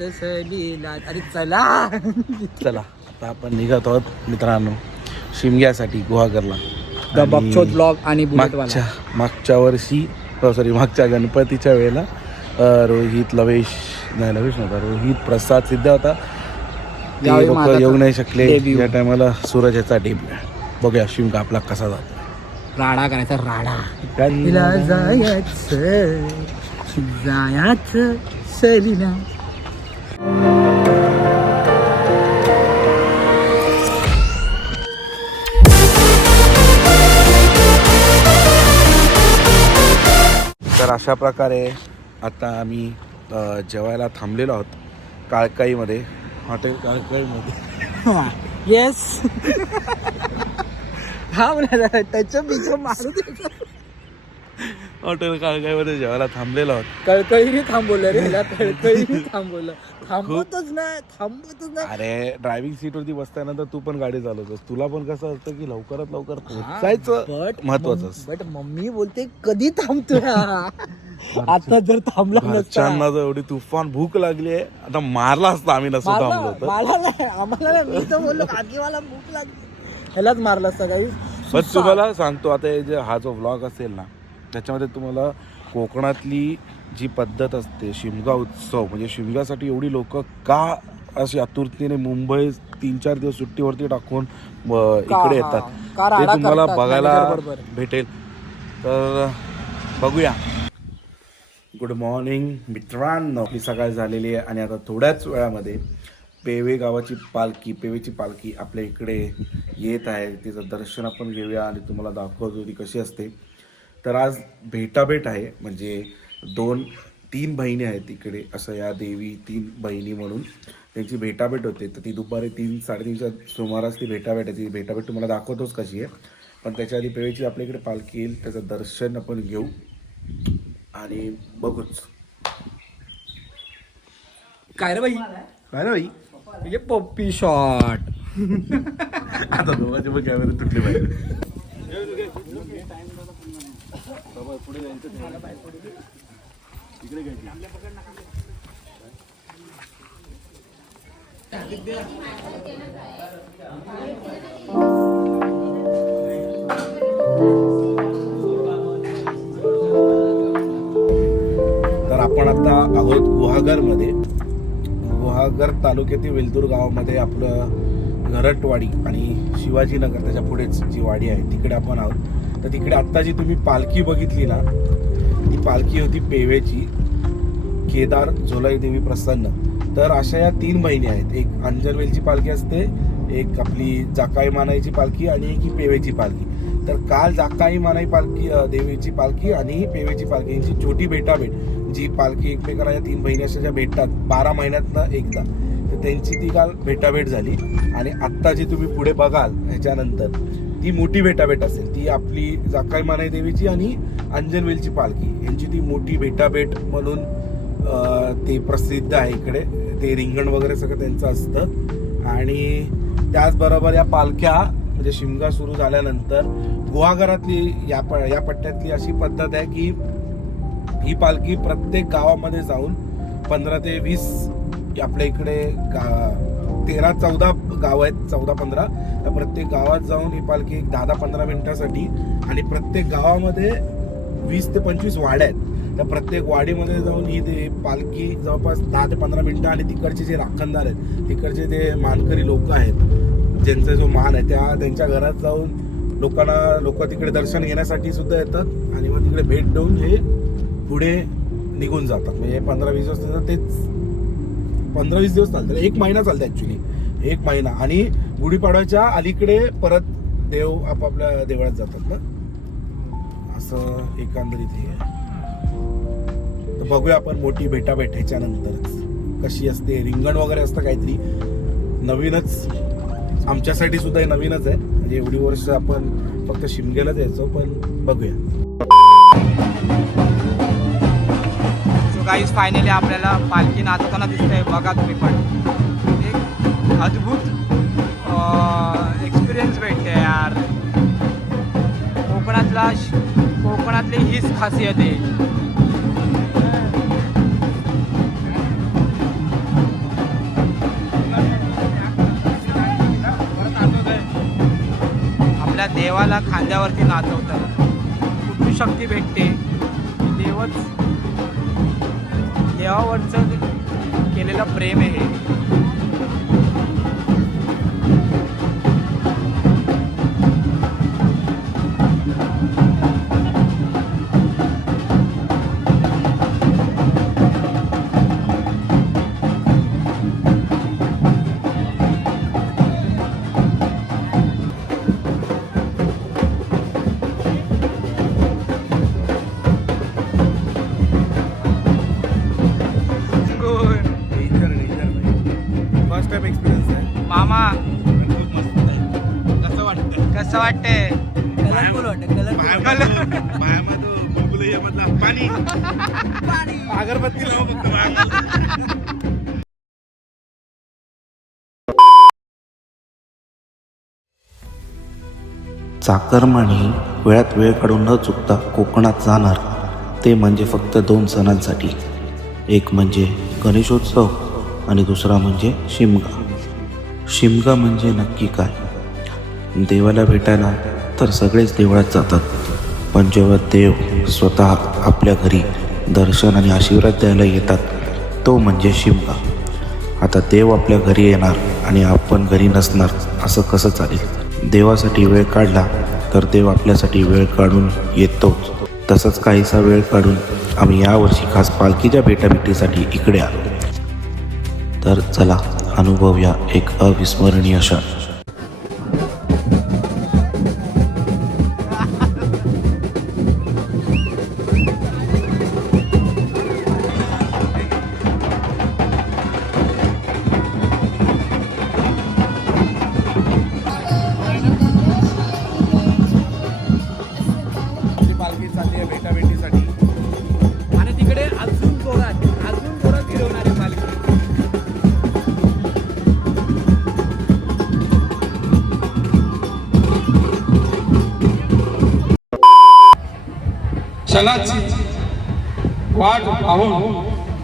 सहलीला. अरे चला चला आता आपण निघत आहोत मित्रांनो शिमग्यासाठी गुहागरला. द बकचोद ब्लॉग आणि बुलेटवाला. मागच्या वर्षी मागच्या गणपतीच्या वेळेला रोहित नव्हता रोहित प्रसाद सिद्ध होता, ते लोक येऊ नाही शकले. या टायमाला सूरज याचा डेब्यू. बघूया शिमगा आपला कसा जातो. राडा करायचा राडा. जायचं सहलीला. तर अशा प्रकारे आता आम्ही जेवायला थांबलेलो आहोत काळकाईमध्ये, हॉटेल काळकाईमध्ये. येस हा म्हणा टच बिच मारू. हॉटेल काळकाईमध्ये जेवायला थांबलेलो आहोत. कळकळीने थांबवलं रे, कळकळीने थांबवलं. थांबतच नाही. अरे ड्रायव्हिंग सीटवरती बसल्यानंतर तू पण गाडी चालवतोस, तुला पण कसं असतं की लवकरात लवकर पोहोचायचं महत्वाचं. बट मम्मी बोलते कधी थांबतोय आता. जर थांबला घरच्यांना जर एवढी तुफान भूक लागली आहे, आता मारला असता आम्ही नसतो थांबलो तर. आम्हाला मी तर बोललो आधी मला भूक लागली, ह्यालाच मारला असता काही. पण तुम्हाला सांगतो आता हे जे हा जो व्लॉग असेल ना, त्याच्यामध्ये तुम्हाला कोकणातली जी पद्धत असते शिमगा उत्सव, म्हणजे शिमग्यासाठी एवढी लोक का अशी आतुरतेने मुंबई 3-4 दिवस सुट्टीवरती टाकून इकडे येतात ते तुम्हाला बघायला भेटेल. तर बघूया. गुड मॉर्निंग मित्रांनो, आपली सकाळ झालेली आहे आणि आता थोड्याच वेळामध्ये पेवेची पालखी आपल्या इकडे येत आहे. तिचं दर्शन आपण घेऊया आणि तुम्हाला दाखवतो ती कशी असते. तर आज भेटाभेट आहे, म्हणजे 2-3 बहिणी आहेत इकडे, असं या देवी 3 बहिणी म्हणून त्यांची भेटाभेट होते. तर ती दुपारी 3-3:30च्या सुमारास ती भेटाभेट आहे. ती भेटाभेट तुम्हाला दाखवतोच कशी आहे, पण त्याच्या आधी पेवेची आपल्या इकडे पालखी येईल, त्याचं दर्शन आपण घेऊ आणि बघूच. काय रे बाई हे पप्पी शॉट. आता दोघांचे पण कॅमेरे तुटले पाहिजे. तर आपण आता आहोत गुहागरमध्ये. गुहागर तालुक्यातील वेलदूर गावामध्ये आपलं घरटवाडी आणि शिवाजीनगर त्याच्या पुढेच जी वाडी आहे तिकडे आपण आहोत. तर तिकडे आत्ता जी तुम्ही पालखी बघितली ना, ती पालखी होती पेवेची, केदार झोलाई देवी प्रसन्न. तर अशा या 3 बहिणी आहेत. एक अंजनवेलची पालखी असते, एक आपली जाकाई मानाईची पालखी आणि एक ही पेवेची पालखी. तर काल जाकाई मानाई पालखी देवीची पालखी आणि पेवेची पालखी यांची छोटी भेटाभेट, जी पालखी एकमेकांना या 3 बहिणी अशा ज्या भेटतात 12 महिन्यातनं एकदा, तर त्यांची ती काल भेटाभेट झाली. आणि आत्ता जी तुम्ही पुढे बघाल ह्याच्यानंतर ती मोठी भेटाभेट असेल, ती आपली जाकाई मानाई देवीची आणि अंजनवेलची पालखी यांची ती मोठी भेटाभेट म्हणून ते प्रसिद्ध आहे इकडे. ते रिंगण वगैरे सगळं त्यांचं असतं. आणि त्याचबरोबर या पालख्या म्हणजे शिमगा सुरू झाल्यानंतर गुहागरातली या पट्ट्यातली अशी पद्धत आहे की ही पालखी प्रत्येक गावामध्ये जाऊन 15 ते 20 आपल्या इकडे 13-14 गाव आहेत, 14-15. तर प्रत्येक गावात जाऊन ही पालखी 10-15 मिनिटासाठी, आणि प्रत्येक गावामध्ये 20 ते 25 वाड्या आहेत. त्या प्रत्येक वाडीमध्ये जाऊन ही ते पालखी जवळपास 10 ते 15 मिनिटं, आणि तिकडचे जे राखणदार आहेत, तिकडचे ते मानकरी लोक आहेत, ज्यांचा जो मान आहे त्यांच्या घरात जाऊन लोक तिकडे दर्शन घेण्यासाठी सुद्धा येतात आणि मग तिकडे भेट देऊन हे पुढे निघून जातात. म्हणजे 15-20 दिवस तेच 15-20 दिवस चालतात, 1 महिना चालतं ऍक्च्युली, 1 महिना. आणि गुढीपाडव्याच्या अलीकडे परत देव आपापल्या देवळात जातात ना, असं एकंदरीत हे आहे. तर बघूया आपण मोठी भेटाभेट ह्याच्यानंतरच कशी असते. रिंगण वगैरे असतं काहीतरी नवीनच, आमच्यासाठी सुद्धा हे नवीनच आहे. म्हणजे एवढी वर्ष आपण फक्त शिमग्यालाच यायचो, पण बघूया. सो गाईज फायनली आपल्याला पालखी नाचताना दिसतंय, बघा तुम्ही पण. एक अद्भुत एक्सपिरियन्स भेटते यार. कोकणातली हीच खासियत आहे. देवाला खांद्यावरती नाचवतात. कुठली शक्ती भेटते, देवच देवावरचं केलेलं प्रेम आहे हे. फर्स्ट टाइम एक्सपिरियन्स आहे मामा खूप मस्त आहे. कसं वाटतं? कसं वाटतंय? कलरफुल वाटतं पायामध्ये पाणी अगरबत्ती लावू फक्त. चाकरमानी वेळात वेळ काढून न चुकता कोकणात जाणार ते म्हणजे फक्त 2 सणांसाठी. एक म्हणजे गणेशोत्सव आणि दुसरा म्हणजे शिमगा. शिमगा म्हणजे नक्की काय? देवाला भेटायला तर सगळेच देवळात जातात, पण जेव्हा देव स्वतः आपल्या घरी दर्शन आणि आशीर्वाद द्यायला येतात तो म्हणजे शिमगा. आता देव आपल्या घरी येणार आणि आपण घरी नसणार असं कसं चालेल? देवासाठी वेळ काढला तर देव आपल्यासाठी वेळ काढून येतोच. तसंच काहीसा वेळ काढून आम्ही यावर्षी खास पालखीच्या भेटाभेटीसाठी इकडे आलो. तर चला अनुभवूया एक अविस्मरणीय क्षण. पालखी चालली आहे भेटाभेटीसाठी. आणि तिकडे अजून जोरात फिरवणार आहे पालखी. क्षणाची वाट पाहून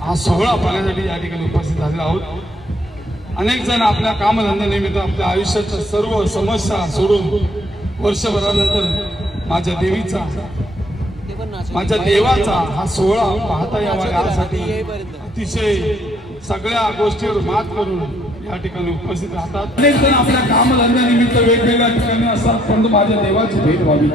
हा सोहळा पाहण्यासाठी या ठिकाणी उपस्थित झालेला आहोत. अनेक जण आपल्या कामधंद्यानिमित्त आपल्या आयुष्याच्या सर्व समस्या सोडून वर्षभरानंतर माझ्या देवाचा हा सोहळा पाहता यावा यासाठी अतिशय सगळ्या गोष्टीवर मात करून या ठिकाणी उपस्थित राहतात. अनेक जण आपल्या कामधंद्यानिमित्त वेगवेगळ्या ठिकाणी असतात, परंतु माझ्या देवाची भेट व्हावी,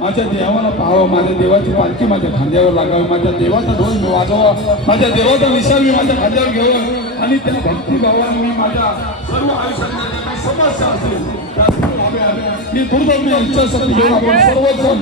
माझ्या देवाला पाहावं, माझ्या देवाची पालखी माझ्या खांद्यावर लागावी, माझ्या देवाचा ढोल मी वाजवा, माझ्या देवाचा विषय मी माझ्या खांद्यावर घेऊन आणि त्या भक्तिभावाने मी माझ्या सर्व आयुष्यातल्या काही समस्या असेल मी दुर्दैवी इच्छाशक्ती घेऊन आपण सर्वजण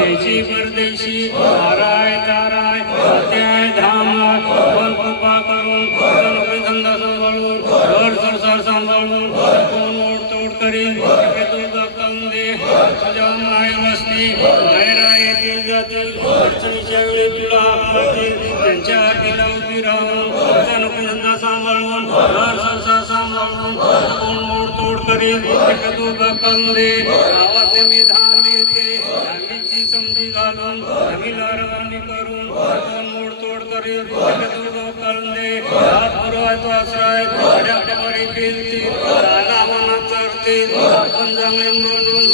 देशी परदेशी ताराय ताराय अध्याय धाम पण कृपा करून नोकरी धंदा सांभाळून घर संसार सांभाळून कोण मोडतोड करील तुझा कंदे तुझ्या माय वसनी मायरा येतील जातील अडचणीच्या वेळी तुला हाकतील त्यांच्या हातीला उभी राहून तुझा नोकरी धंदा सांभाळून घर संसार सांभाळून कोण मोडतोड करील तुझा कंदे गावात मी धाम येते आम्हीची समजी घालून आम्ही लारवानी करून कोण मोडतोड करील तुझा कंदे हात पुरवायचो आश्रय अड्यापरी फिरतील राना मनात चढतील आपण जमीन बनून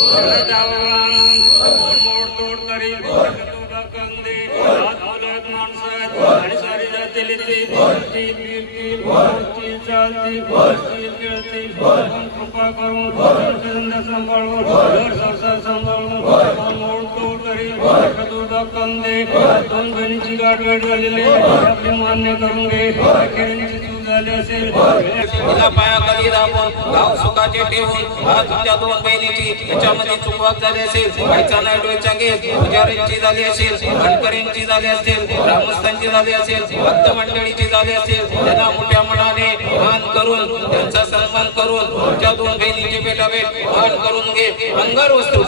जावं आणून कोण मोडतोड करील तुझा कंदे हात मुलात माणसं आहेत आणि सारी जातील चालतील खेळतील कोण कृपा करून धंदा सांभाळून घर संसार सांभाळून कोण मोडतोड करील तुझा कंदे दोन बहिणीची गाठ भेट झालेली आपली मान्य करून घे खेळीची चूक झाली असेल तिला पायाखाली दाबून गाव सुखाचे ठेवून आज तुमच्या दोन बहिणीची याच्यामध्ये चुकवाक झाली असेल व्हायचा नाही डोळ्याच्या घेत पुजाऱ्यांची झाली असेल गणकरींची झाली असेल ग्रामस्थांची झाली असेल भक्त मंडळीची झाली असेल त्यांना मोठ्या मनाने मान करून त्यांचा सन्मान करून तुमच्या दोन बहिणीची भेटाभेट मान करून घे अंगार वस्तू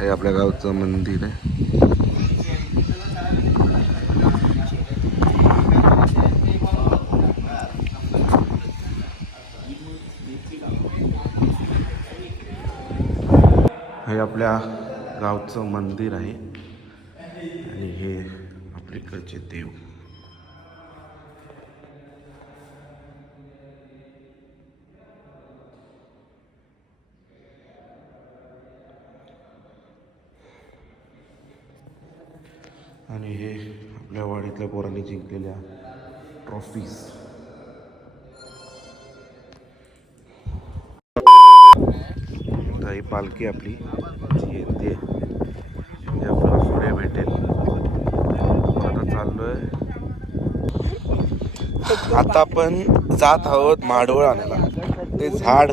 हे आपल्या गावचं मंदिर आहे. हे आपल्या गावचं मंदिर आहे आणि हे आपल्याकडचे देव. आणि हे आपल्या वाडीतल्या पोरांनी जिंकलेल्या ट्रॉफीज. ही पालखी आपली येते म्हणजे आपल्याला पुढे भेटेल. आता चाललोय, आता आपण जात आहोत माडवळ आणायला. ते झाड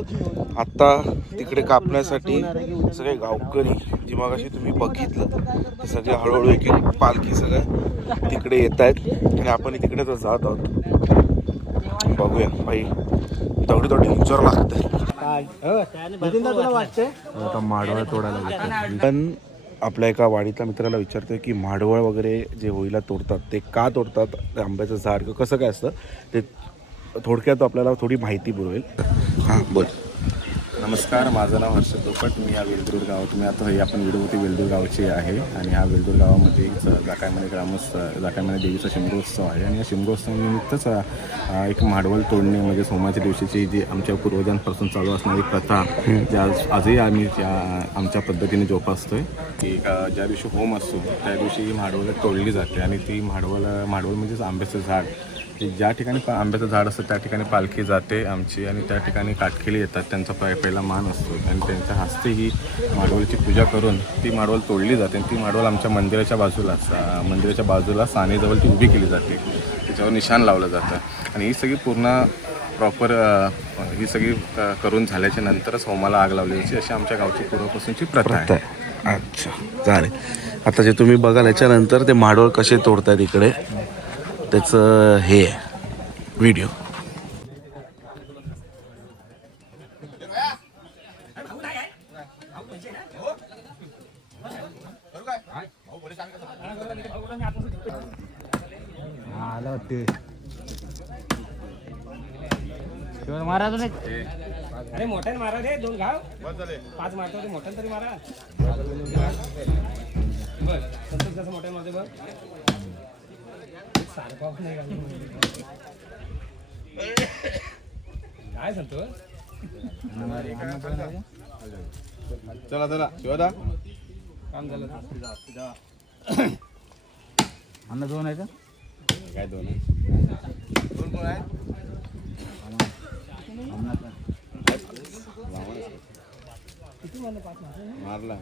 आता तिकडे कापण्यासाठी सगळे गावकरी जी मगाशी तुम्ही बघितलं ते सगळे हळूहळू एक एक पालखी सगळं तिकडे येत आहेत आणि आपण तिकडे तर जात आहोत. बघूया बाई तेवढी थोडी इंचर लागते. आता माडवळ तोडायला पण आपल्या एका वाडीतल्या मित्राला विचारतोय की माडवळ वगैरे जे होळीला तोडतात ते का तोडतात, ते आंब्याचं झाड किंवा कसं काय असतं ते थोडक्यात आपल्याला थोडी माहिती पुरवेल. हां बोल. नमस्कार, माझं नाव हर्षद दोपट. मी या वेलदूर गावात आता ही आपण विडवती वेलदूर गावाची आहे आणि ह्या वेलदूर गावामध्ये जाकायमने जाकायमने देवीचा शिमगोत्सव आहे आणि या शिमगोत्सवानिमित्तच एक माडवल तोडणे म्हणजे सोमाच्या दिवशीची जी आमच्या पूर्वजांपासून चालू असणारी प्रथा ज्या आजही आम्ही आमच्या पद्धतीने जोपासतोय की ज्या दिवशी होम असतो त्या दिवशी ही माडवल तोडली जाते आणि ती माडवल म्हणजेच आंब्याचं झाड, ज्या ठिकाणी आंब्याचं झाड असतं त्या ठिकाणी पालखी जाते आमची आणि त्या ठिकाणी काटकेली येतात. त्यांचा पहिला मान असतो आणि त्यांच्या हस्ते ही माडवलची पूजा करून ती माडवल तोडली जाते आणि ती माडवल आमच्या मंदिराच्या बाजूला सानेजवळ ती उभी केली जाते. त्याच्यावर निशाण लावलं जातं आणि ही सगळी पूर्ण प्रॉपर ही सगळी करून झाल्याच्या नंतरच होमाला आग लावली जायची अशी आमच्या गावची पूर्वपासूनची प्रथा आहे. अच्छा चालेल. आता जे तुम्ही बघाल याच्यानंतर ते माडवळ कसे तोडतात इकडे त्याचं हे व्हिडिओ. आलं वाटते मारा तुम्ही. अरे मोठ्याने मारा रे, 2 घाव 5 मारतो ते मोठ्याने तरी मारा. बघ संतोष कसं मोठ्याने मारते बघ. काय संतोष चला शिवादा काम झालं. अन्न 2 आहे का काय 2 कोण आहे? मारला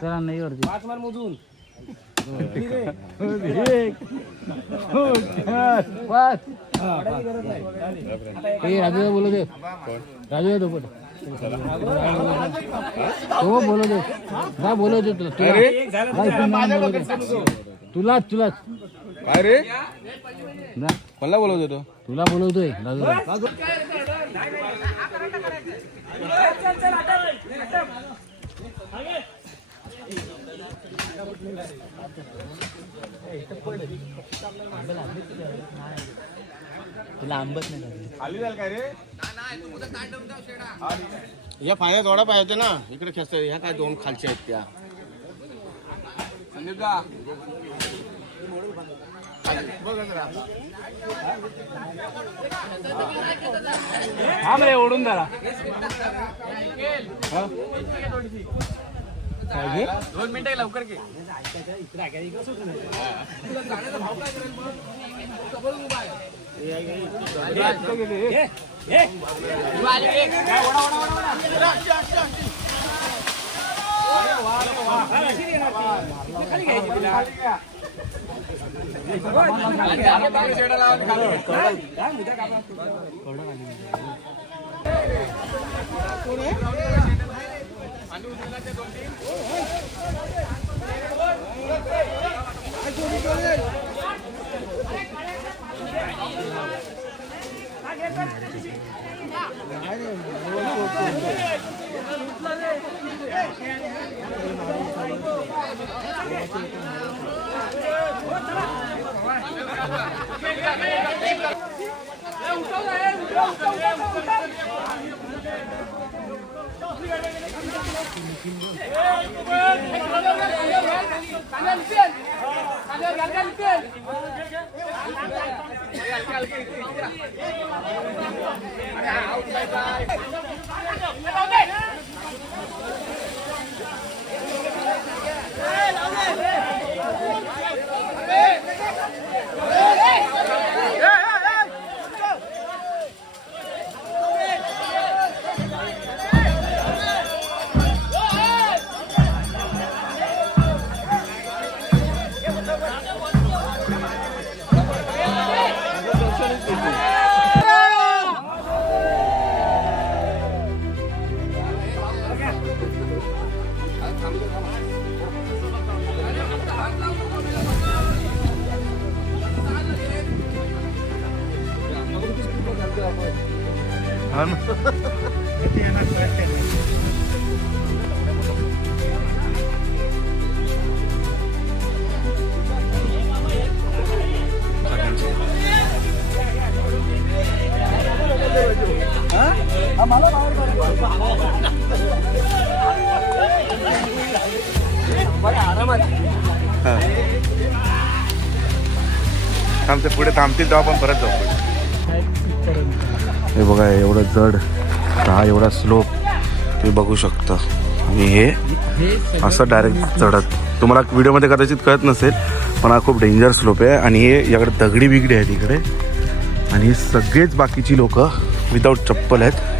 चला नाही वरती 5 मार मोजून. राजू बोलू दे. राजू तो बोलू दे. काय बोलू दे तुला तुलाच काय रे मला बोलवतो तो तुला बोलवतोय राजू. तुला आंबत नाही खाली जाईल काय रे? या पाण्यात थोडा पाहिजे ना इकडे खेचतो. ह्या काय 2 खालच्या आहेत त्या. संदीप दा हा रे ओढून जरा 2 मिनिटं लवकर घे. आमच्या पुढे थांबतील तेव्हा आपण परत जाऊ पुढे. हे बघा एवढं जड, हा एवढा स्लोप तुम्ही बघू शकता. आणि हे असं डायरेक्ट चढत, तुम्हाला व्हिडिओमध्ये कदाचित कळत नसेल पण हा खूप डेंजर स्लोप आहे. आणि हे याकडे दगडी बिगडी आहे तिकडे. आणि हे सगळेच बाकीची लोक विदाऊट चप्पल आहेत.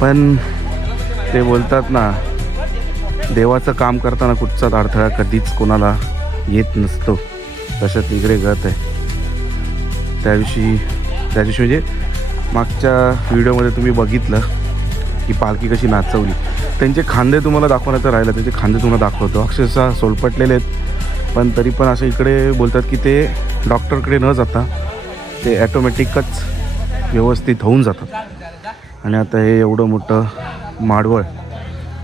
पण ते बोलतात ना, देवाचं काम करताना कुठचाच अडथळा कधीच कोणाला येत नसतो. तशात इकडे गत आहे. त्या दिवशी म्हणजे मागच्या व्हिडिओमध्ये तुम्ही बघितलं की पालखी कशी नाचवली. त्यांचे खांदे तुम्हाला दाखवण्याचं राहिलं, त्यांचे खांदे तुम्हाला दाखवतो. अक्षरशः सोलपटलेले आहेत. पण तरी पण असं इकडे बोलतात की ते डॉक्टरकडे न जाता ते ॲटोमॅटिकच व्यवस्थित होऊन जातात. आणि आता हे एवढं मोठं माडवळ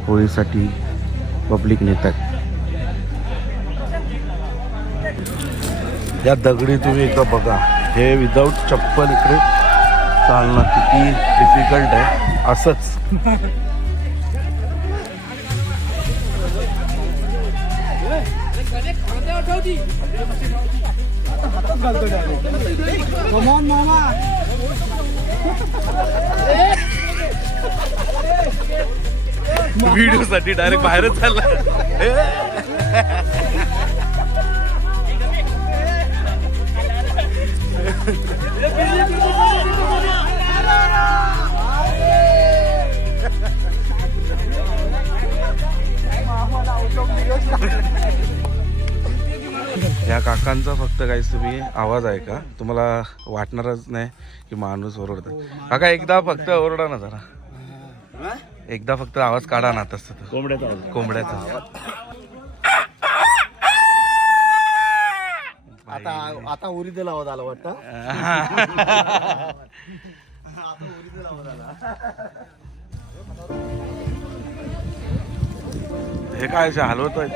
होळीसाठी पब्लिक नेत आहेत. या दगडी तुम्ही इकडं बघा, हे विदाऊट चप्पल इकडे चालणं किती डिफिकल्ट आहे. असंच व्हिडिओसाठी डायरेक्ट बाहेरच चालला. या काकांचा फक्त काही तुम्ही आवाज ऐका, तुम्हाला वाटणारच नाही की माणूस ओरडतो. काका एकदा फक्त ओरडा ना जरा, एकदा फक्त आवाज काढा ना. तसं कोंबड्याचा आता ओरिजिनल आवाज आला वाटतं. हे काय हलवत आहेत.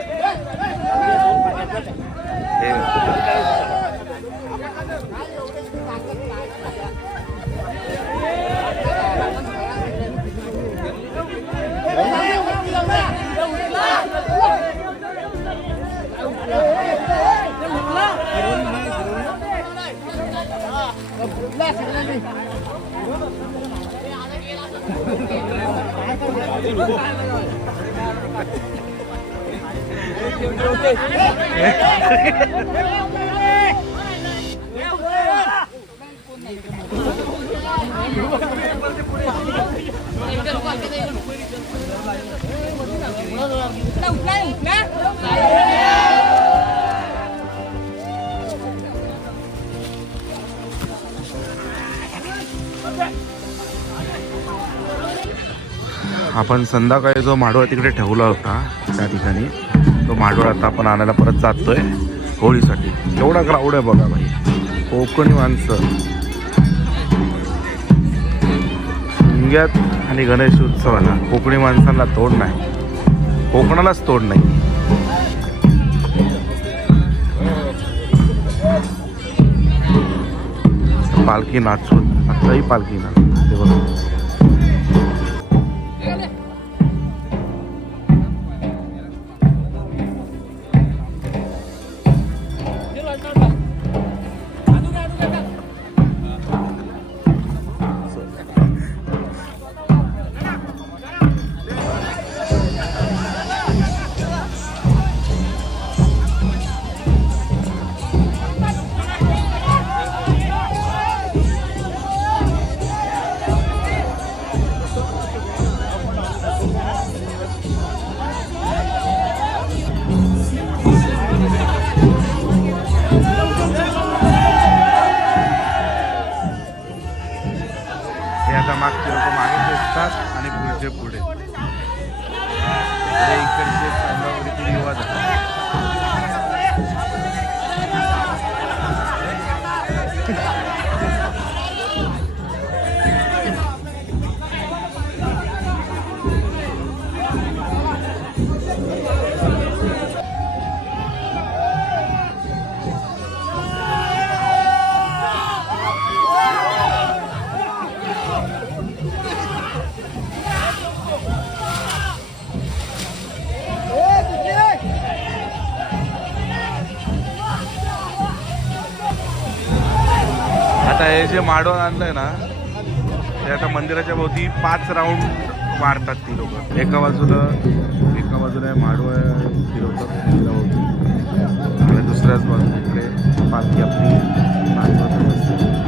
आपण संध्याकाळी जो माडवा तिकडे ठेवला होता त्या ठिकाणी, तो माडवा आता आपण आणायला परत जातोय होळीसाठी. एवढा क्राऊड आहे बघा भाई. कोकणी माणसं शिमग्यात आणि गणेश उत्सवाला कोकणी माणसांना तोड नाही, कोकणालाच तोड नाही. पालखी नाचून आताही पालखी नाचते बघा. मागचे लोक मागे पोचतात आणि पुढचे पुढे. इकडचे संघावरती रिवाज आहे. आता हे जे माडोळ आणलंय ना ते आता मंदिराच्या भोवती 5 राऊंड मारतात ती लोक. एका बाजूला माडोळ फिरवतात मंदिराभोवती आणि दुसऱ्याच बाजूकडे पालखी आपली नाचवत असते.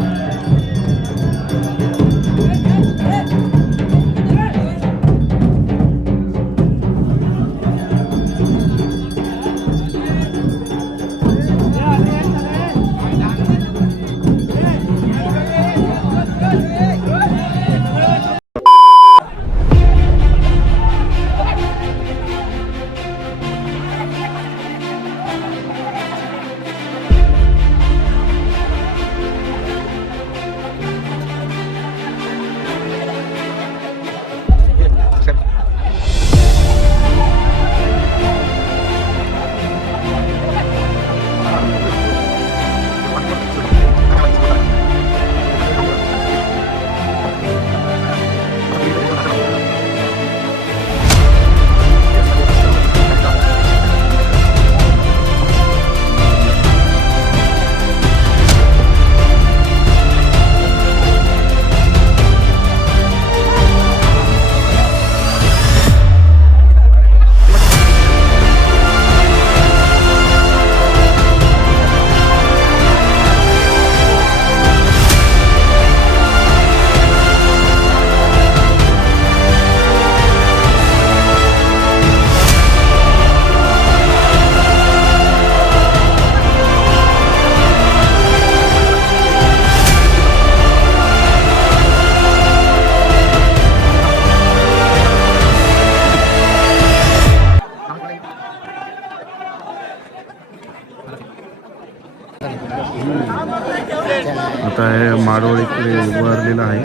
आता हे माडोळ इकडे उभारलेलं आहे.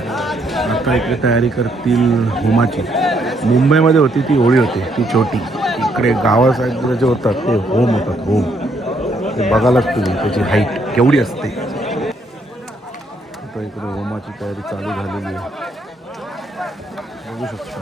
आता इकडे तयारी करतील होमाची. मुंबईमध्ये होती ती होळी होती ती छोटी. इकडे गावा साईडला जे होतात ते होम होतात. होम ते बघायलाच तुम्ही त्याची हाईट केवढी असते. आता इकडे होमाची तयारी चालू झालेली आहे बघू शकता.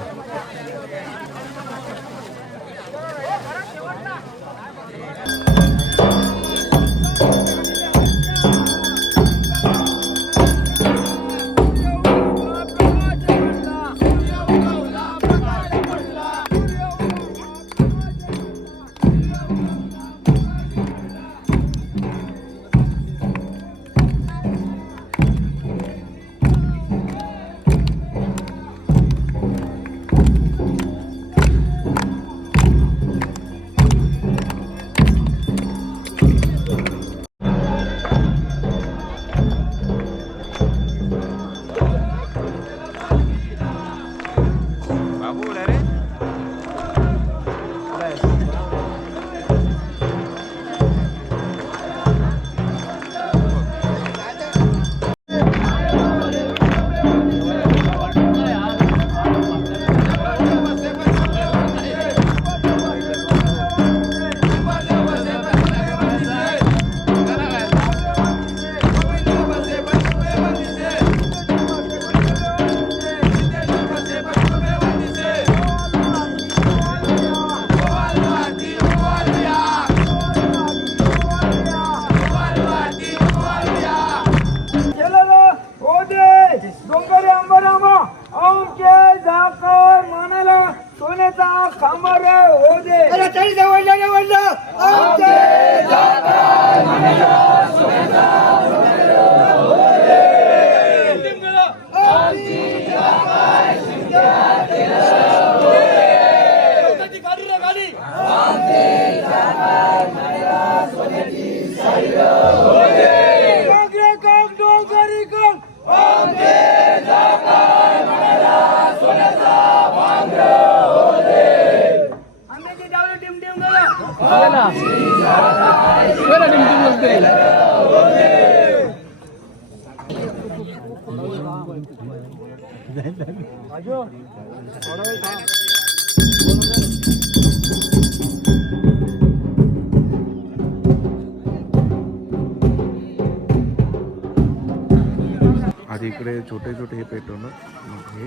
आधी इकडे छोटे छोटे हे पेटवलं, मग हे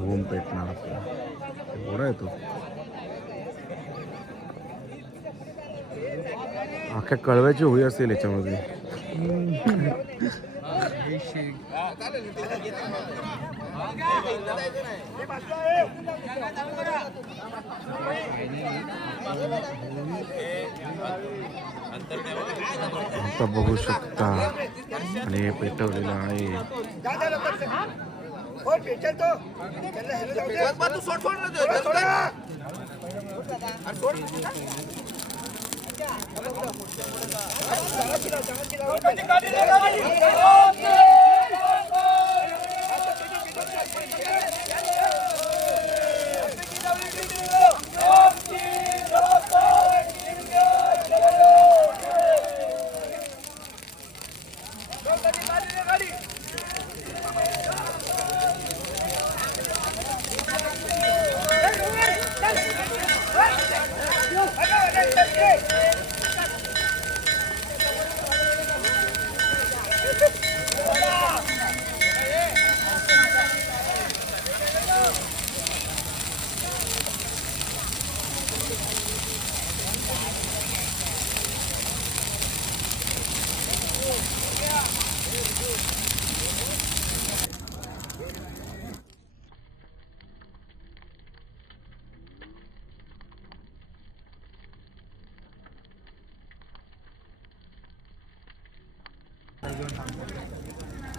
होम पेटणार आपल्याला एवढा येतो. अख्ख्या कळव्याची होळी असेल याच्यामध्ये. आता बघू शकता आणि हे पेटवलेलं आहे.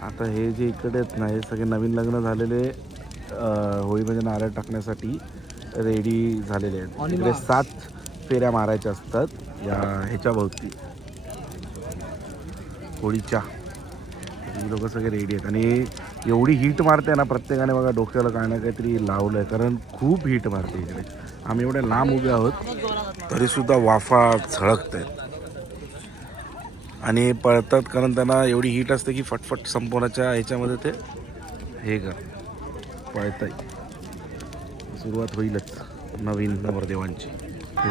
आता हे जे इकडे आहेत ना, हे सगळे नवीन लग्न झालेले होळीमध्ये नारळ टाकण्यासाठी रेडी झालेले आहेत. इकडे 7 फेऱ्या मारायच्या असतात या ह्याच्या भोवती होळीच्या. ही लोक सगळे रेडी आहेत आणि एवढी हीट मारते ना, प्रत्येकाने बघा डोक्याला काय ना काहीतरी लावलं आहे, कारण खूप हीट मारते इकडे. आम्ही एवढे लांब उभे आहोत तरीसुद्धा वाफा झळकत आहेत आणि पळतात, कारण त्यांना एवढी हीट असते की फटफट संपवण्याच्या ह्याच्यामध्ये ते हे कर पळत आहे. सुरुवात होईलच नवीन नवरदेवांची. हे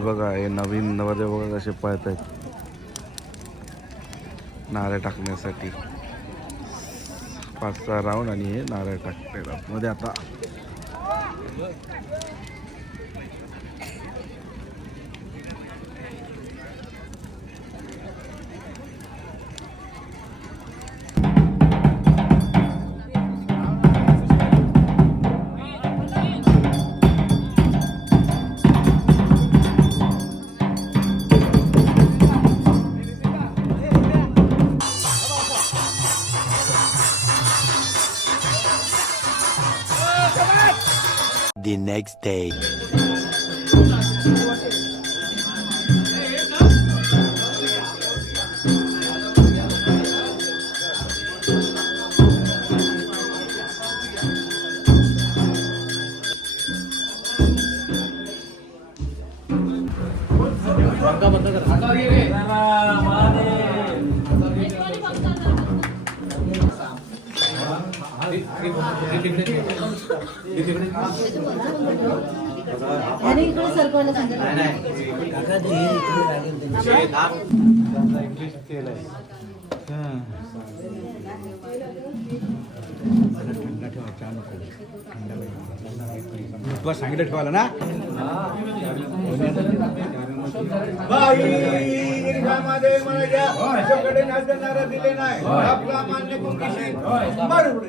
बघा हे नवीन नवरदेव बघा कसे पळत आहेत नारळ टाकण्यासाठी. 5-6 राऊंड आणि हे नारळ टाकतात मध्ये. आता the next day. आणि इकडे सरपवलं सांगितलं. सांगितलं ठेवायला ना. दिले नाही आपला मान्य बरोबर.